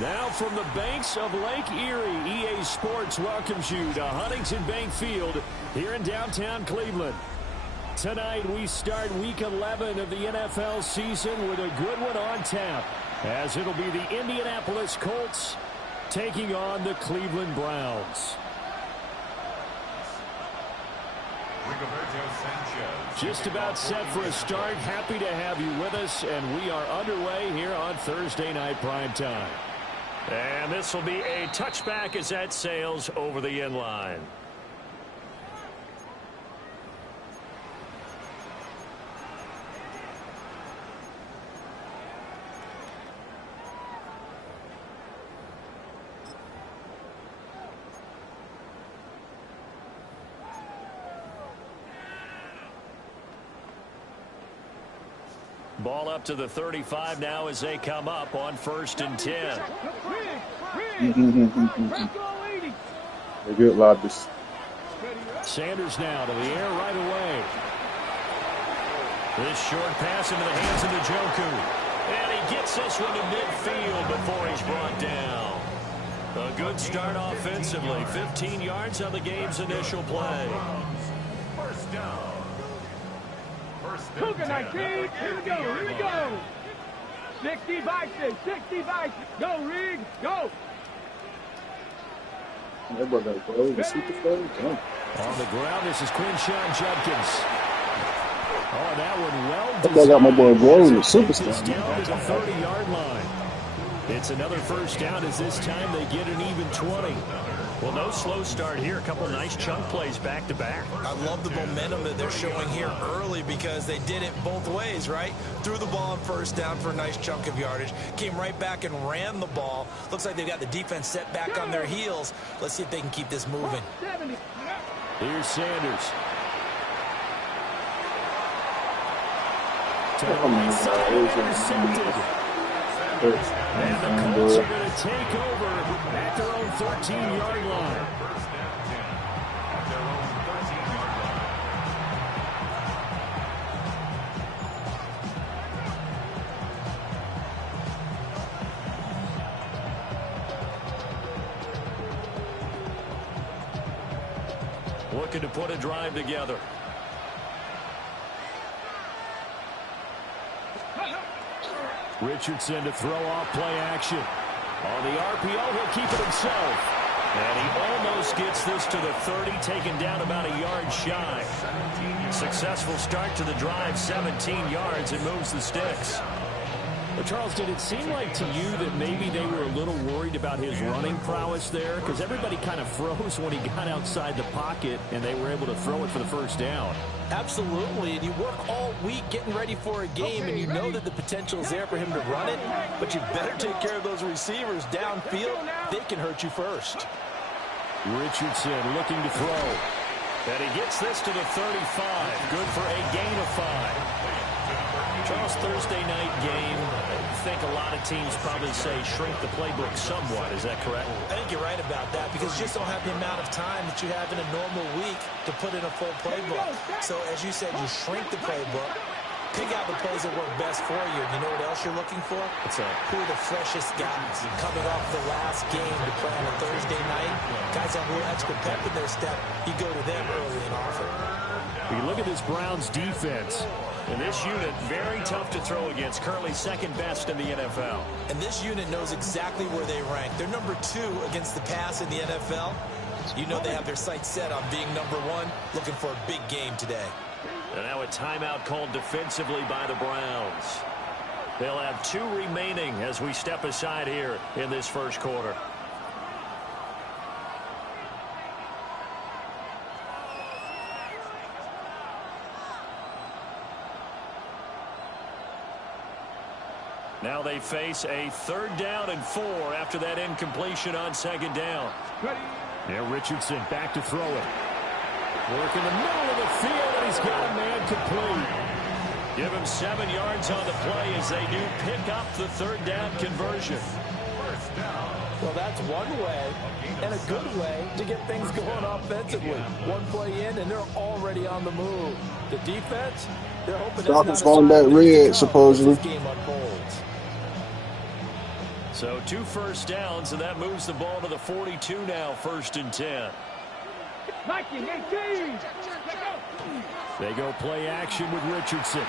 Now from the banks of Lake Erie, EA Sports welcomes you to Huntington Bank Field here in downtown Cleveland. Tonight we start Week 11 of the NFL season with a good one on tap, as it'll be the Indianapolis Colts taking on the Cleveland Browns. Just about set for a start. Happy to have you with us, and we are underway here on Thursday Night Primetime. And this will be a touchback as that sails over the end line. Ball up to the 35 now as they come up on 1st and 10. They're good lobbyists. Sanders now to the air right away. This short pass into the hands of Njoku. And he gets this one to midfield before he's brought down. A good start offensively. 15 yards on the game's initial play. First down. Cougar 19, here we go. 60 by 6, 60 by 6. Go, Rig, go. Everybody got to the super phone. On the ground, this is Quinshawn Judkins. Oh, that one well designed. I got my boy Roy, the superstar. Down to the 30-yard line. It's another first down as this time they get an even 20. Well, no slow start here. A couple nice chunk plays back-to-back. I love the momentum that they're showing here early because they did it both ways, right? Threw the ball on first down for a nice chunk of yardage. Came right back and ran the ball. Looks like they've got the defense set back on their heels. Let's see if they can keep this moving. Here's Sanders. And the Colts are going to take over at their own 13-yard line. Looking to put a drive together. Richardson to throw off play action. On the RPO, he'll keep it himself. And he almost gets this to the 30, taken down about a yard shy. Successful start to the drive, 17 yards, and moves the sticks. Well, Charles, did it seem like to you that maybe they were a little worried about his running prowess there? Because everybody kind of froze when he got outside the pocket, and they were able to throw it for the first down. Absolutely, and you work all week getting ready for a game, and you know that the potential is there for him to run it, but you better take care of those receivers downfield. They can hurt you first. Richardson looking to throw. And he gets this to the 35. Good for a gain of 5. Charles, Thursday night game, I think a lot of teams probably say shrink the playbook somewhat. Is that correct? I think you're right about that because you just don't have the amount of time that you have in a normal week to put in a full playbook. So, as you said, you shrink the playbook, pick out the plays that work best for you. You know what else you're looking for? Who are the freshest guys coming off the last game to play on a Thursday night? Guys have a little extra pep in their step. You go to them early and often. You look at this Browns defense. And this unit, very tough to throw against, currently second best in the NFL. And this unit knows exactly where they rank. They're number 2 against the pass in the NFL. You know they have their sights set on being number 1, looking for a big game today. And now a timeout called defensively by the Browns. They'll have 2 remaining as we step aside here in this first quarter. Now they face a 3rd down and 4 after that incompletion on 2nd down. Now Richardson back to throw it. Work in the middle of the field, and he's got a man complete. Give him 7 yards on the play as they do pick up the 3rd down conversion. Well, that's one way and a good way to get things going offensively. One play in, and they're already on the move. The defense, they're hoping Falcons falling back red, supposedly. This game unfolds. So 2 first downs, and that moves the ball to the 42 now, 1st and 10. 19, 18. They go play action with Richardson.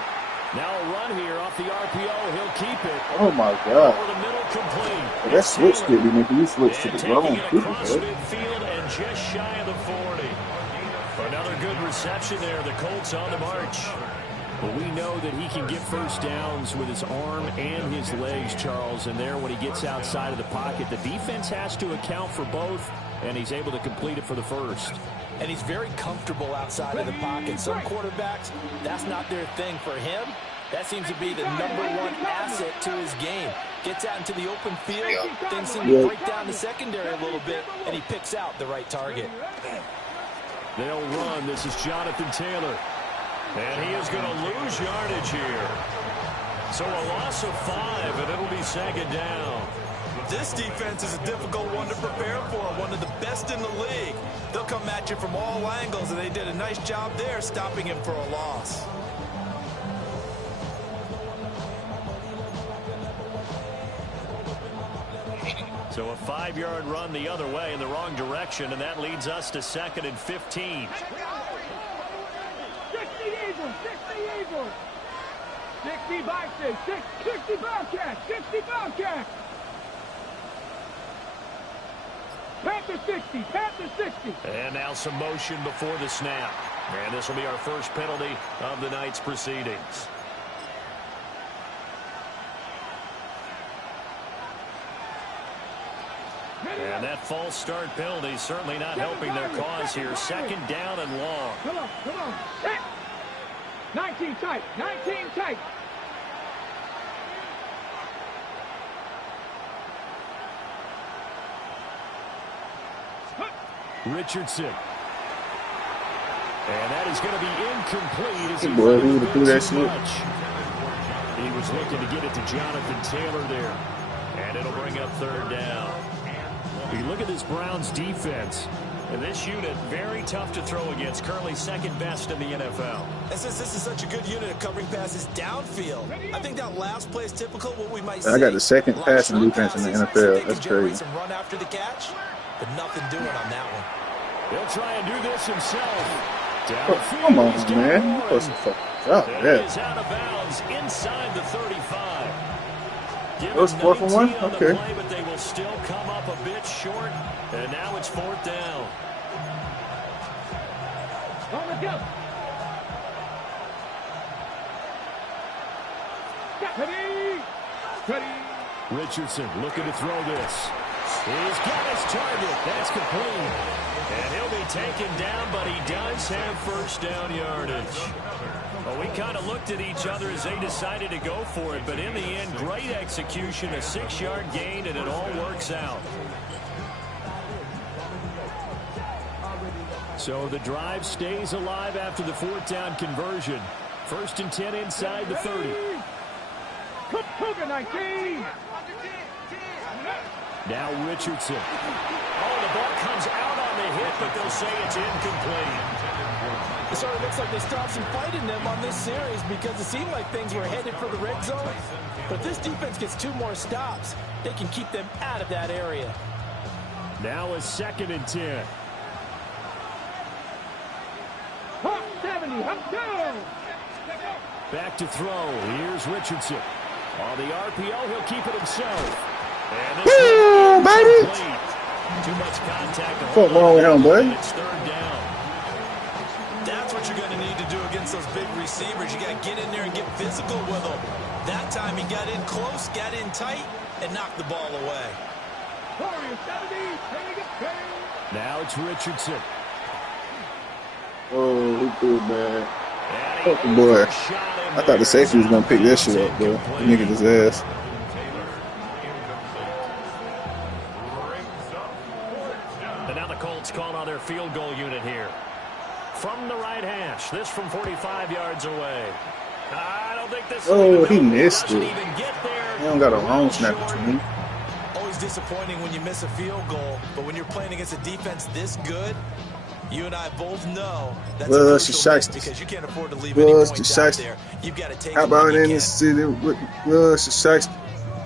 Now a run here off the RPO. He'll keep it. Oh my God. Over the middle, complete. Well, that switch didn't make you switch to the ground. Taking it across midfield and just shy of the 40. Another good reception there. The Colts on the march. But we know that he can get first downs with his arm and his legs, Charles. And there, when he gets outside of the pocket, the defense has to account for both, and he's able to complete it for the first. And he's very comfortable outside of the pocket. Some quarterbacks, that's not their thing. For him, that seems to be the #1 asset to his game. Gets out into the open field, things seem to break down the secondary a little bit, and he picks out the right target. They'll run. This is Jonathan Taylor. And he is going to lose yardage here. So a loss of 5, and it'll be 2nd down. This defense is a difficult one to prepare for, one of the best in the league. They'll come at you from all angles, and they did a nice job there stopping him for a loss. So a 5-yard run the other way in the wrong direction, and that leads us to 2nd and 15. 60 Bison, 60 Bobcats, 60 Bobcats. Panther 60, Panther 60. And now some motion before the snap. And this will be our first penalty of the night's proceedings. And that false start penalty certainly not helping their cause here. 2nd down and long. Come on, come on. 19 tight, 19 tight. Richardson. And that is going to be incomplete as he He was looking to get it to Jonathan Taylor there. And it'll bring up 3rd down. You look at this Browns defense. And this unit, very tough to throw against. Currently 2nd best in the NFL. And since this is such a good unit of covering passes downfield, I think that last play is typical what we might see. I got the 2nd passing defense in the NFL. That's crazy. Some run after the catch, but nothing doing on that one. He'll try and do this himself. Come on, man. He was out of bounds inside the 35. It was 4th and 1? Okay. Play, but they will still come up a bit short. And now it's 4th down. On the go. Ready. Ready. Richardson looking to throw this. He's got his target. That's complete. And he'll be taken down, but he does have first down yardage. Well, we kind of looked at each other as they decided to go for it, but in the end, great execution, a 6-yard gain, and it all works out. So the drive stays alive after the 4th down conversion. 1st and 10 inside the 30. Cougar 19. Now Richardson. Oh, the ball comes out on the hit, but they'll say it's incomplete. It sort of looks like they stopped some fight in them on this series because it seemed like things were headed for the red zone. But if this defense gets 2 more stops, they can keep them out of that area. Now a 2nd and 10. Hop 70, hop down. Back to throw. Here's Richardson. On the RPO, he'll keep it himself. And this baby! Too much contact. What's wrong with him, boy? It's 3rd down. That's what you're going to need to do against those big receivers. You got to get in there and get physical with them. That time he got in close, got in tight, and knocked the ball away. Now it's Richardson. Oh, he threw it, man. Fucking boy. I thought the safety was going to pick that shit up, bro. He nigga his ass. And now the Colts call on their field goal unit here. From the right hash. This from 45 yards away. I don't think this. Oh, he missed it. He don't got a long snap between. Always disappointing when you miss a field goal, but when you're playing against a defense this good, you and I both know that's a crucial miss because you can't afford to leave any points out there. You've got to take. How about in the city with Shiesty?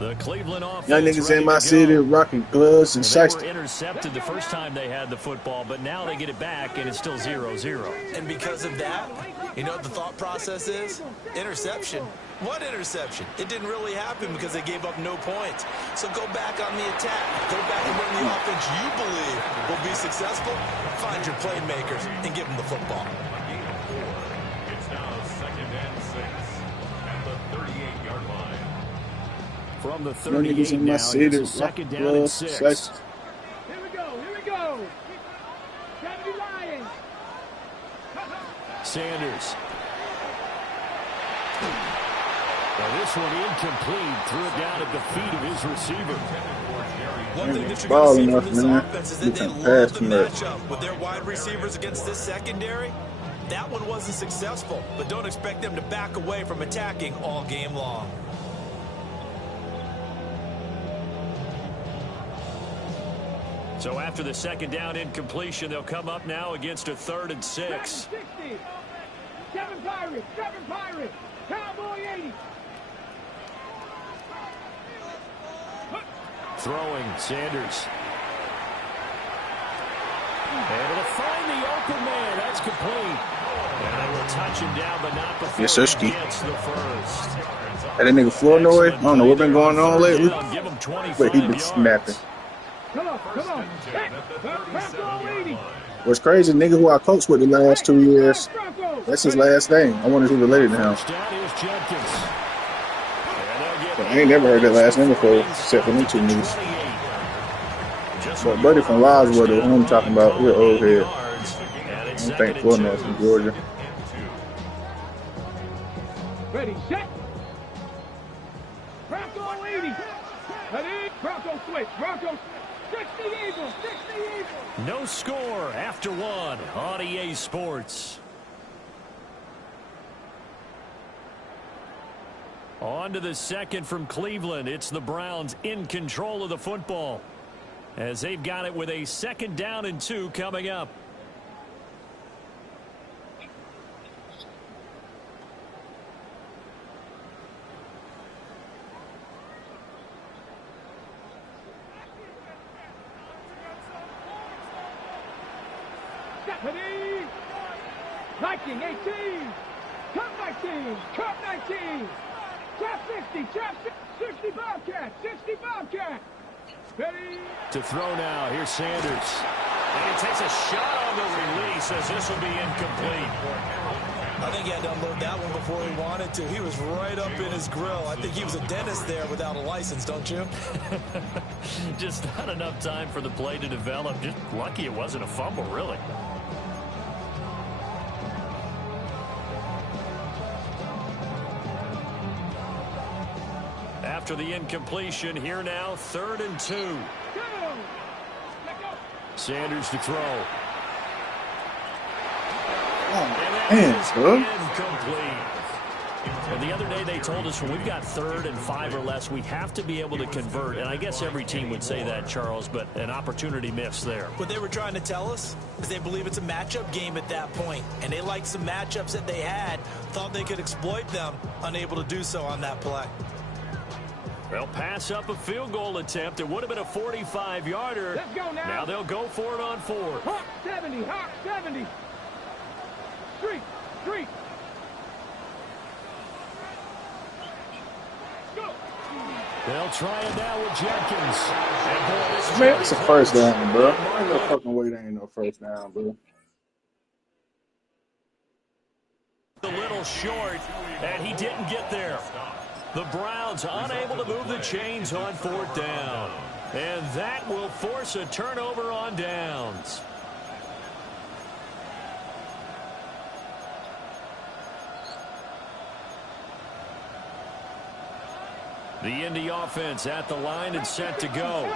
The Cleveland offense Young niggas ready in my to city go. rocking gloves and They were shiesty. intercepted the first time they had the football, but now they get it back, and it's still 0-0. And because of that, you know what the thought process is? Interception. What interception? It didn't really happen because they gave up no points. So go back on the attack. Go back and run the offense you believe will be successful. Find your playmakers and give them the football. It's now 2nd and 6 at the 38-yard line. From the Young niggas 38 in my now, city here's a rocking second down and gloves and 6. shiesty. Here we go. Here we go. 70 Lions. Sanders. Now this one incomplete. Threw it down at the feet of his receiver. One thing that you're Ball going to see enough, from this man. offense is We that they can love pass the from there. matchup with their wide receivers against this secondary. That one wasn't successful, but don't expect them to back away from attacking all game long. So after the second down incompletion, they'll come up now against a 3rd and 6. 60. 7 Pirates. 7 Pirates. Cowboy 80. Throwing, Sanders. Able to find the open man. That's complete. And they will touch him down, but not before Yes, sir, he Ski. gets the first. Hey, that nigga Flournoy, I don't know what's been going on lately, Give him 25 but he been yards. snapping. Come on. Come on. Bronco 80. What's crazy, nigga who I coached with the last 2 years, Bronco. that's his last name. I wonder who related to him. First down is Jenkins. But I ain't never heard that last name before, except for them two niggas. But buddy from Roswell, who I'm talking about, we're old head. I don't think Flournoy from Georgia. Ready, set. Bronco 80. Ready, Bronco switch. Bronco 60 Eagles. 60 Eagles. No score after one on EA Sports. On to the second from Cleveland. It's the Browns in control of the football, as they've got it with a 2nd down and 2 coming up. Stephanie. 19, 18. Cup 19. Cup 19. Trap 60. Trap 60 Bobcat. 60 Bobcat. Ready. To throw now. Here's Sanders. And he takes a shot on the release as this will be incomplete. I think he had to unload that one before he wanted to. He was right up in his grill. I think he was a dentist there without a license, don't you? Just not enough time for the play to develop. Just lucky it wasn't a fumble, really. After the incompletion, here now, 3rd and 2. Go. Let go. Sanders to throw. Oh, man, bro. Incomplete. And the other day they told us when we've got 3rd and 5 or less, we have to be able to convert. And I guess every team would say that, Charles, but an opportunity missed there. What they were trying to tell us is they believe it's a matchup game at that point, and they liked some matchups that they had, thought they could exploit them, unable to do so on that play. They'll pass up a field goal attempt. It would have been a 45-yarder. Let's go now. Now they'll go for it on 4th. Hawk 70. Hawk 70. Street. Street. Go. They'll try it now with Jenkins. And boy, this is Man, it's a first down, bro. Ain't no fucking way there ain't no first down, bro. a little short, and he didn't get there. The Browns unable to move the chains on 4th down. And that will force a turnover on downs. The Indy offense at the line and set to go.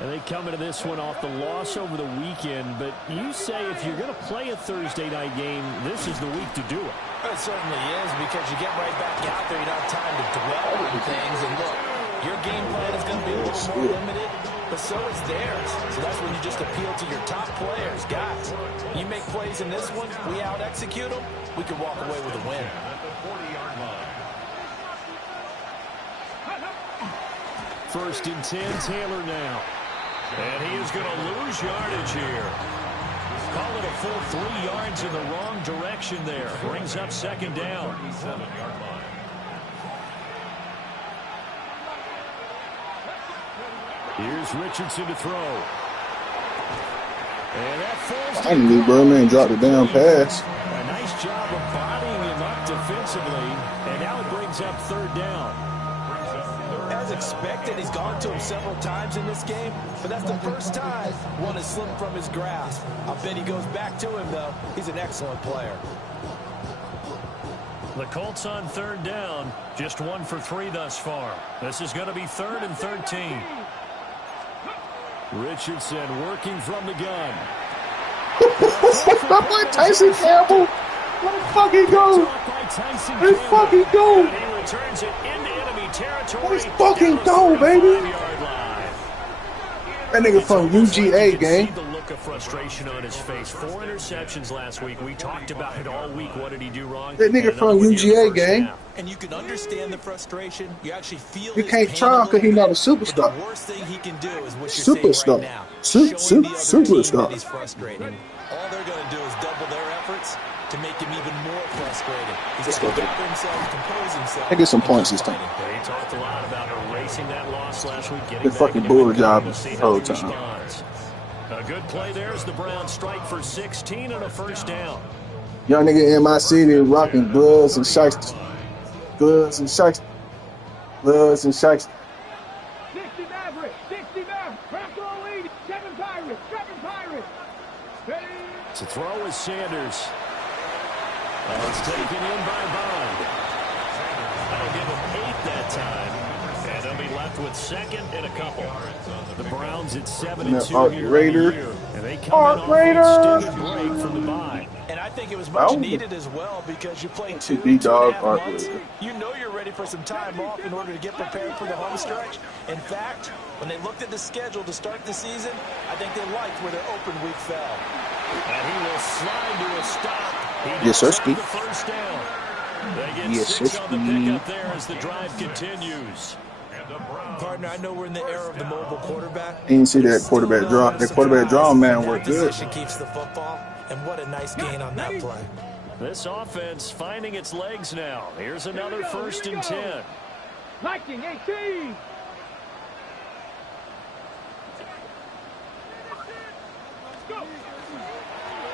And they come into this one off the loss over the weekend. But you say if you're going to play a Thursday night game, this is the week to do it. It certainly is, because you get right back out there. You don't have time to dwell on things. And look, your game plan is going to be a little more limited, but so is theirs. So that's when you just appeal to your top players. Guys, you make plays in this one, we out-execute them, we can walk away with a win. first and 10. Taylor now. And he is going to lose yardage here. Call it a full 3 yards in the wrong direction there. Brings up second down. Here's Richardson to throw. And that falls. I knew Birdman dropped the damn pass. A nice job of bodying him up defensively. And now it brings up third down. As expected, he's gone to him several times in this game, but that's the first time one has slipped from his grasp. I bet he goes back to him, though. He's an excellent player. The Colts on third down, just 1 for 3 thus far. This is going to be 3rd and 13. Richardson working from the gun. My boy Tyson Campbell. Let him fucking go. Let him fucking go. And he returns it into enemy territory. Let's fucking go, baby. That nigga from UGA, gang. The look of frustration on his face. 4 interceptions last week. We talked about it all week. What did he do wrong? That nigga from UGA, gang. And you can understand the frustration. You actually feel You can't try because he's not a superstar. The worst thing he can do is what you're Superstar. saying right now. Superstar. He's frustrated. All they're going to do is double their efforts to make him even more frustrated. He's got to gather himself, compose himself. I get some points this time. He talked a lot about erasing that loss last week. The fucking bull job the whole time. A good play there as the Browns strike for 16 and a first down. Young nigga in my city rocking Bloods and Shikes. Bloods and Shikes. Bloods and Shikes. 60 Maverick, 60 Maverick, Crackle lead, 7 Pirates, 7 Pirates. To throw is Sanders. It's taken in by Bond. That'll give him 8 that time. And they'll be left with 2nd and a couple. The Browns at 7-2 here Raider. and they come in off an extended break from the bye. And I think it was much needed as well because you play 2 D-Dog months. You know you're ready for some time off in order to get prepared for the home stretch. In fact, when they looked at the schedule to start the season, I think they liked where their open week fell. And he will slide to a stop. Yes, sir, Ski. First down. They get Yes, 6 sir, on the Ski. pickup there as the drive continues. Partner, I know we're in the era of the mobile quarterback. You didn't see that quarterback draw. That quarterback draw, man, worked good. Keeps the football, and what a nice gain on that play. This offense finding its legs now. Here's another 1st and 10. Viking 18.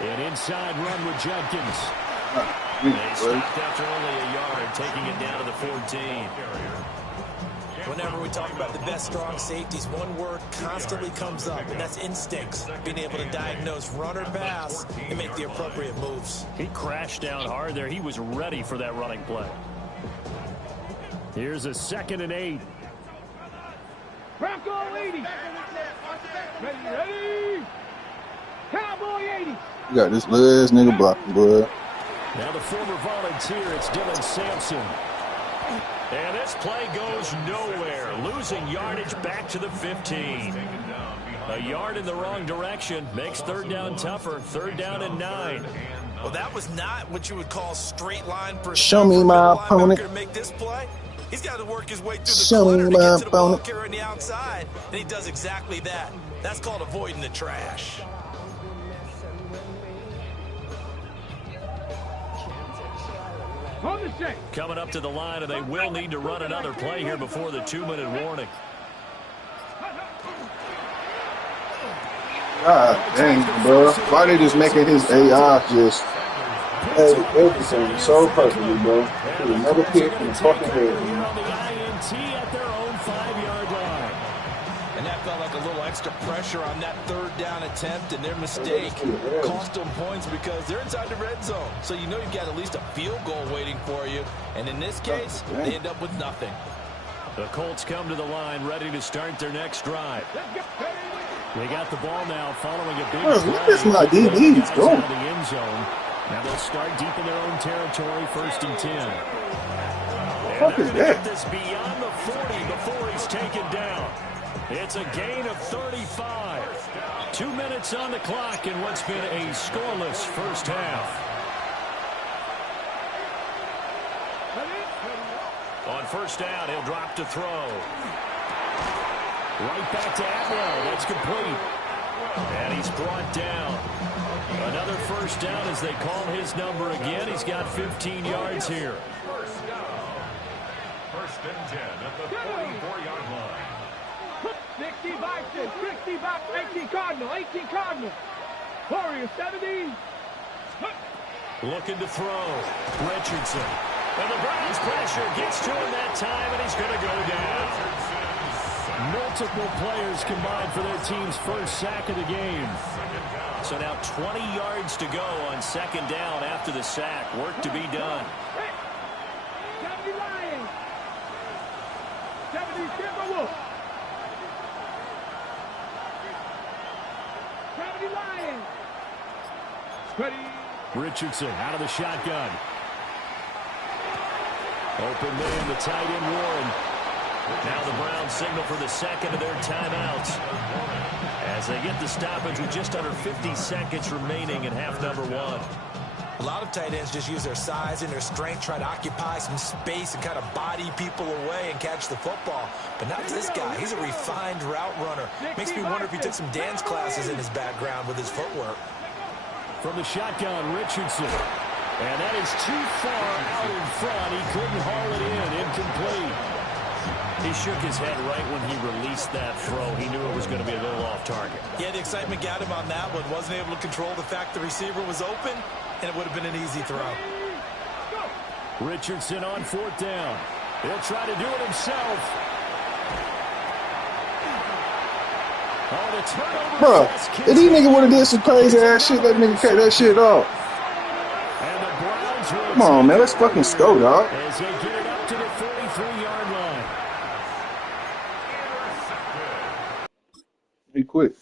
An inside run with Jenkins. They stopped after only a yard, taking it down to the 14. Whenever we talk about the best strong safeties, one word constantly comes up, and that's instincts. Being able to diagnose run or pass and make the appropriate moves. He crashed down hard there. He was ready for that running play. Here's a 2nd and 8. Bronco 80. Ready. Cowboy 80. You got this little ass nigga blocking, boy. Now the former volunteer, it's Dylan Sampson. And this play goes nowhere. Losing yardage back to the 15. A yard in the wrong direction makes 3rd down tougher. 3rd down and 9. Well, that was not what you would call straight line pursuit. Show me my opponent. To make this play. He's got to work his way through the Show clutter me to my get to the ball opponent. carrier on the outside, and he does exactly that. That's called avoiding the trash. Coming up to the line, and they will need to run another play here before the 2-minute warning. God dang, bro. Why they just making his AI just everything so perfectly, bro? He would never pick in the fucking head, man. On the INT at their own 5-yard line. And that felt like a little extra pressure on that 3rd down attempt, and their mistake cost them points because they're inside the red zone. So you know you've got at least a field goal waiting for you. And in this case, they end up with nothing. The Colts come to the line ready to start their next drive. They got the ball now following a big play. Look at my DBs going. The end zone. Now they'll start deep in their own territory, 1st and 10. What the fuck is that? This beyond the 40 before he's taken down. It's a gain of 35. 2 minutes on the clock in what's been a scoreless first half. On 1st down, he'll drop to throw. Right back to Atwell. That's complete. And he's brought down. Another first down as they call his number again. He's got 15 yards here. First down. First and 10 at the 44-yard line. 60 Bison, 60 Bison, 18 Cardinal, 18 Cardinal. Warriors 70. Looking to throw. Richardson. And the Browns pressure gets to him that time, and he's going to go down. Multiple players combined for their team's first sack of the game. So now 20 yards to go on second down after the sack. Work to be done. 70 Lions. 70 Timberwolves. 70 Lions. Ready. Richardson out of the shotgun. Open man, the tight end Warren. Now the Browns signal for the second of their timeouts as they get the stoppage with just under 50 seconds remaining in half number one. A lot of tight ends just use their size and their strength, try to occupy some space and kind of body people away and catch the football. But not this guy. He's a refined route runner. Makes me wonder if he took some dance classes in his background with his footwork. From the shotgun, Richardson. And that is too far out in front. He couldn't haul it in. Incomplete. He shook his head right when he released that throw. He knew it was going to be a little off target. Yeah, the excitement got him on that one. Wasn't able to control the fact the receiver was open, and it would have been an easy throw. Richardson on fourth down. He'll try to do it himself. Oh, the turnover. Bro, if these niggas would have did some crazy ass shit, that nigga cut that shit off. And the Browns will Come on, man. Let's fucking score, dog. as they get it up to the 43-yard line. He quit.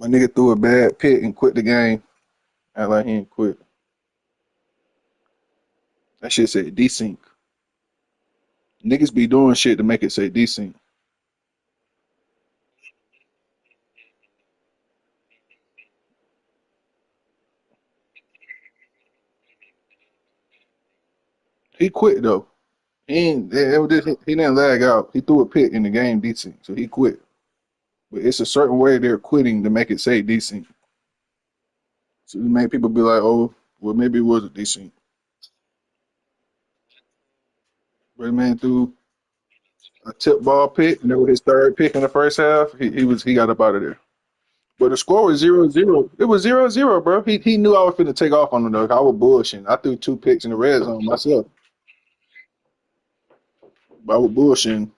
My nigga threw a bad pick and quit the game. Act like he ain't quit. That shit said desync. Niggas be doing shit to make it say desync. He quit though. He didn't lag out. He threw a pick in the game desync, so he quit. But it's a certain way they're quitting to make it say desync. So it made people be like, oh, well maybe it was a desync. But the man threw a tip ball pick, and that was his third pick in the first half. He got up out of there. But the score was 0-0. It was 0-0, bro. He knew I was finna take off on him though. I was bullshitting. I threw 2 picks in the red zone myself. But I was bullshitting.